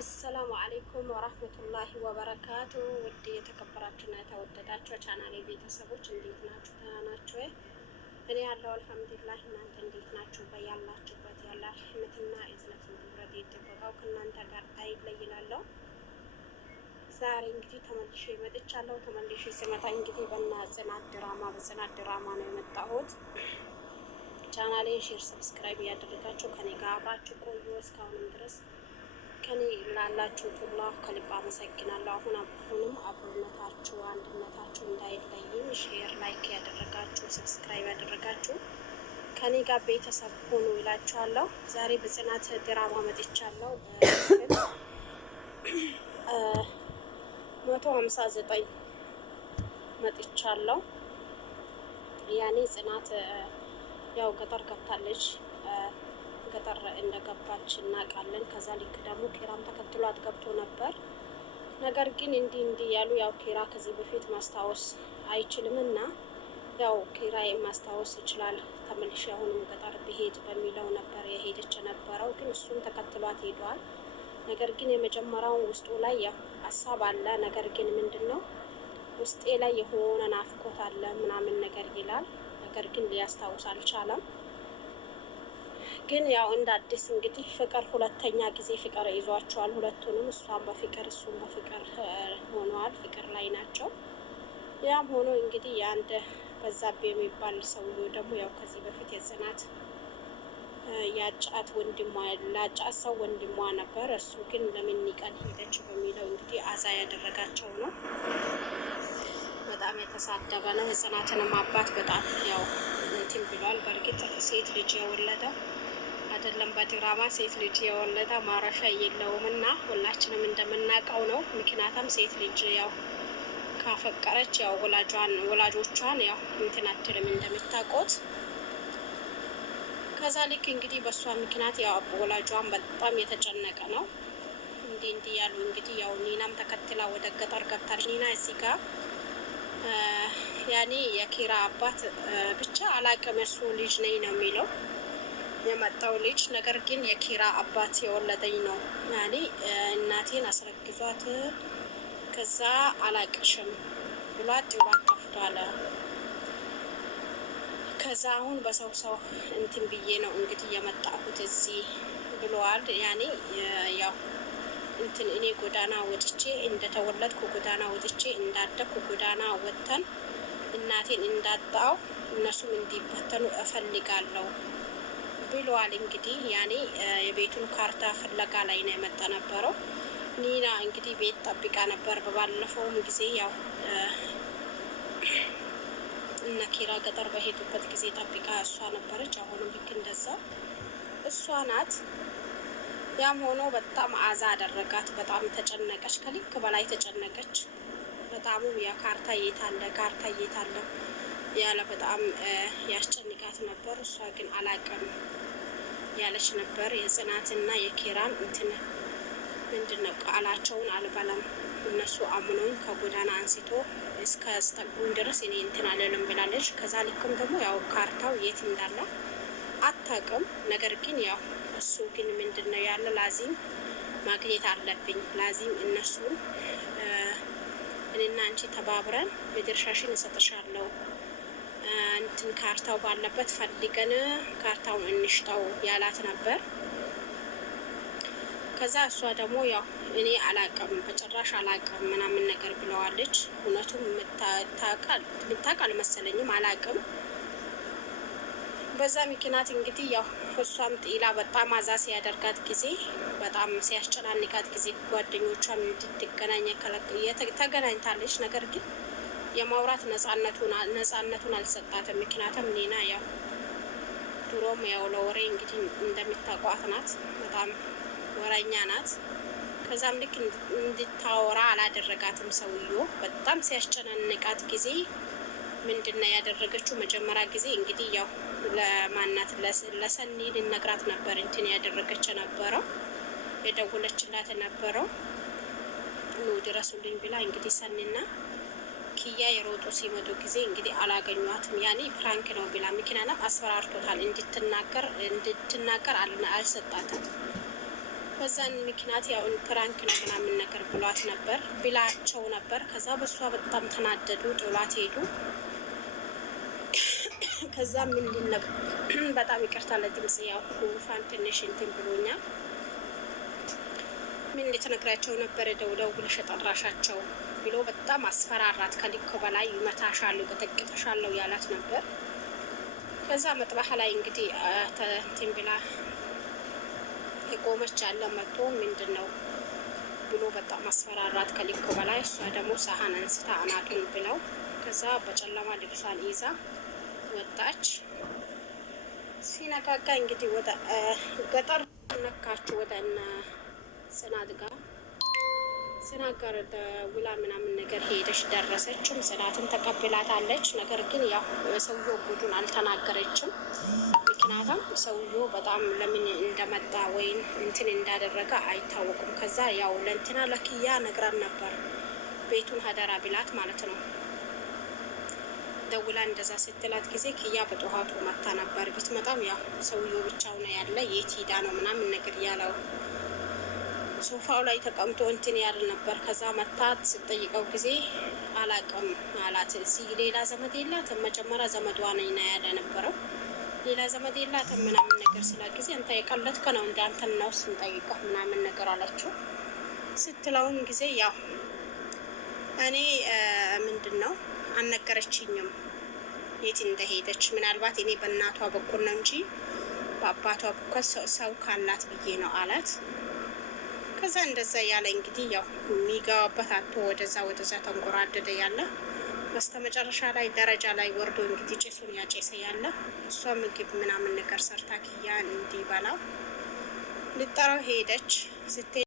አሰላሙ አለይኩም ወራህመቱላሂ ወበረካቱ። ውድ የተከበራችሁና የተወደዳችሁ ቻናሌ ቤተሰቦች እንዴት ናችሁ? ደህና ናችሁ ወይ? እኔ ያለው አልሐምዱሊላህ። እናንተ እንዴት ናችሁ? በያላችሁበት ያለ ረህመትና እዝነት እንዲወረድ ይጠበቃው ከእናንተ ጋር አይለይላለሁ። ዛሬ እንግዲህ ተመልሼ መጥቻለሁ። ተመልሼ ስመጣ እንግዲህ በጽናት ድራማ ነው የመጣሁት። ቻናሌን ሼር፣ ሰብስክራይብ እያደረጋችሁ ከኔ ጋር አብራችሁ ቆዩ። እስካሁንም ድረስ ከኔ ላላችሁት ሁሉ ከልብ አመሰግናለሁ። አሁንም አብሮነታችሁ አንድነታችሁ እንዳይለይም ሼር፣ ላይክ ያደረጋችሁ ሰብስክራይብ ያደረጋችሁ ከኔ ጋር ቤተሰብ ሆኑ ይላችኋለሁ። ዛሬ በጽናት ድራማ መጥቻለሁ። 159 መጥቻለሁ። ያኔ ጽናት ያው ገጠር ገብታለች። ገጠር እንደገባች እናውቃለን። ከዛ ልክ ደግሞ ኪራም ተከትሏት ገብቶ ነበር። ነገር ግን እንዲህ ያሉ ያው ኪራ ከዚህ በፊት ማስታወስ አይችልምና ያው ኪራ ማስታወስ ይችላል። ተመልሼ አሁንም ገጠር ብሄድ በሚለው ነበር የሄደች የነበረው፣ ግን እሱም ተከትሏት ሄዷል። ነገር ግን የመጀመሪያውን ውስጡ ላይ ያው ሀሳብ አለ። ነገር ግን ምንድነው ውስጤ ላይ የሆነ ናፍቆት አለ ምናምን ነገር ይላል። ነገር ግን ሊያስታውስ አልቻለም። ግን ያው እንደ አዲስ እንግዲህ ፍቅር ሁለተኛ ጊዜ ፍቅር ይዟቸዋል ሁለቱንም። እሷም በፍቅር እሱም በፍቅር ሆነዋል። ፍቅር ላይ ናቸው። ያም ሆኖ እንግዲህ የአንድ በዛብህ የሚባል ሰውዬው ደግሞ ያው ከዚህ በፊት የጽናት ያጫት ሰው ወንድሟ ነበር። እሱ ግን ለምን ይቀል ሄደች በሚለው እንግዲህ አዛ ያደረጋቸው ነው። በጣም የተሳደበ ነው። የጽናትንም አባት በጣም ያው እንትን ብሏል። በእርግጥ ሴት ልጅ የወለደ አይደለም በድራማ ሴት ልጅ የወለደ ማረፊያ የለውም እና ሁላችንም እንደምናውቀው ነው። ምክንያቱም ሴት ልጅ ያው ካፈቀረች ያው ወላጆቿን ያው እንትን አትልም እንደምታውቁት። ከዛ ልክ እንግዲህ በእሷ ምክንያት ያው ወላጇን በጣም የተጨነቀ ነው። እንዲህ ያሉ እንግዲህ ያው ኒናም ተከትላ ወደ ገጠር ገብታለች። ኒና እዚህ ጋር ያኔ የኪራ አባት ብቻ አላቅም እሱ ልጅ ነኝ ነው የሚለው የመጣው ልጅ። ነገር ግን የኪራ አባት የወለደኝ ነው ያኔ እናቴን አስረግዟት ከዛ አላቅሽም ብሏት ጥሏት ጠፍቷል። ከዛ አሁን በሰው እንትን ብዬ ነው እንግዲህ የመጣሁት እዚህ ብለዋል። ያኔ ያው እንትን እኔ ጎዳና ወጥቼ እንደተወለድኩ ጎዳና ወጥቼ እንዳደግኩ ጎዳና ወጥተን እናቴን እንዳጣው እነሱም እንዲበተኑ እፈልጋለሁ ብለዋል። እንግዲህ ያኔ የቤቱን ካርታ ፍለጋ ላይ ነው የመጣ ነበረው። ኒና እንግዲህ ቤት ጠብቃ ነበር። በባለፈውም ጊዜ ያው እነ ኪራ ገጠር በሄዱበት ጊዜ ጠብቃ እሷ ነበረች። አሁንም ልክ እንደዛ እሷ ናት። ያም ሆኖ በጣም አዛ አደረጋት። በጣም ተጨነቀች፣ ከልክ በላይ ተጨነቀች። በጣም የካርታ የታለ ያለ በጣም ያስጨንቃት ነበር። እሷ ግን አላቅም ያለች ነበር። የጽናትና የኪራን እንትን ምንድነው ቃላቸውን አልበላም እነሱ አምኖኝ ከጎዳና አንስቶ እስከ አስጠጉኝ ድረስ እኔ እንትን አልልም ብላለች። ከዛ ልክም ደግሞ ያው ካርታው የት እንዳለ አታውቅም። ነገር ግን ያው እሱ ግን ምንድነው ያለ ላዚም ማግኘት አለብኝ፣ ላዚም እነሱን እኔና አንቺ ተባብረን የድርሻሽን እሰጥሻለሁ፣ እንትን ካርታው ባለበት ፈልገን ካርታውን እንሽጣው ያላት ነበር። ከዛ እሷ ደግሞ ያው እኔ አላቅም በጭራሽ አላቅም ምናምን ነገር ብለዋለች። እውነቱም ምታውቅ አልመሰለኝም፣ አላቅም። በዛ ምክንያት እንግዲህ ያው እሷም ጤላ በጣም አዛ ሲያደርጋት ጊዜ በጣም ሲያስጨናንቃት ጊዜ ጓደኞቿም እንድትገናኝ ተገናኝታለች። ነገር ግን የማውራት ነፃነቱን አልሰጣትም። ምክንያቱም ኒና ያው ድሮም ያው ለወሬ እንግዲህ እንደምታውቋት ናት፣ በጣም ወረኛ ናት። ከዛም ልክ እንድታወራ አላደረጋትም ሰውዬው። በጣም ሲያስጨናንቃት ጊዜ ምንድነው ያደረገችው? መጀመሪያ ጊዜ እንግዲህ ያው ለማናት ለሰኒ ልነግራት ነበር እንትን ያደረገች ነበረው የደወለችላት ነበረው ኑ ድረሱልኝ ብላ እንግዲህ ሰኒና ኪያ የሮጡ ሲመጡ ጊዜ እንግዲህ አላገኟትም። ያኔ ፕራንክ ነው ብላ ምክንያቱም አስፈራርቶታል፣ እንድትናገር አልሰጣትም። በዛን ምክንያት ያው ፕራንክ ነው ምናምን ነገር ብላቸው ነበር። ከዛ በሷ በጣም ተናደዱ፣ ጥሏት ሄዱ። ከዛ ምን ሊነቅ በጣም ይቅርታ ለድምጽ ያው ጉንፋን ትንሽ እንትን ብሎኛል። ምን ልትነግራቸው ነበር ደውለው ብለሽ ጠራሻቸው ብሎ በጣም አስፈራራት። ከልክ በላይ ይመታሻለሁ፣ ቀጠቅጥሻለሁ ያላት ነበር። ከዛ መጥባህ ላይ እንግዲህ እንትን ብላ የቆመች ያለ መጥቶ ምንድን ነው ብሎ በጣም አስፈራራት ከልክ በላይ። እሷ ደግሞ ሳህን አንስታ አናቱን ብለው ከዛ በጨለማ ልብሷን ይዛ ወጣች። ሲነጋጋ እንግዲህ ወደ ገጠር ነካችሁ ወደ እነ ጽናት ጋር ውላ ምናምን ነገር ሄደች። ደረሰችም ጽናትን ተቀብላታለች። ነገር ግን ያው ሰውየው ጉዱን አልተናገረችም። ምክንያቱም ሰውየው በጣም ለምን እንደመጣ ወይም እንትን እንዳደረገ አይታወቁም። ከዛ ያው ለእንትና ለኪያ ነግራን ነበር ቤቱን ሀደራ ብላት ማለት ነው። ደውላ እንደዛ ስትላት ጊዜ ኪያ በጠዋቱ መታ ነበር። ብትመጣም ያው ሰውየው ብቻው ነው ያለ፣ የት ሄዳ ነው ምናምን ነገር ያለው ሶፋው ላይ ተቀምጦ እንትን ያል ነበር። ከዛ መታት ስትጠይቀው ጊዜ አላቅም አላት። እዚህ ሌላ ዘመድ የላትም፣ መጀመሪያ ዘመዷ ነኝ ነው ያለ ነበረው። ሌላ ዘመድ የላትም ምናምን ነገር ስላ ጊዜ አንተ የቀለድክ ነው እንደ አንተን ነው ስንጠይቀህ ምናምን ነገር አለችው። ስትለውም ጊዜ ያው እኔ ምንድን ነው አልነገረችኝም የት እንደሄደች። ምናልባት እኔ በእናቷ በኩል ነው እንጂ በአባቷ በኩል ሰው ካላት ብዬ ነው አላት። ከዛ እንደዛ ያለ እንግዲህ ያው የሚገባበት አቶ ወደዛ ተንጎራደደ ያለ በስተመጨረሻ ላይ ደረጃ ላይ ወርዶ እንግዲህ ጭሱን ያጨሰ ያለ እሷ ምግብ ምናምን ነገር ሰርታ ኪያ እንዲበላ ልጠራው ሄደች።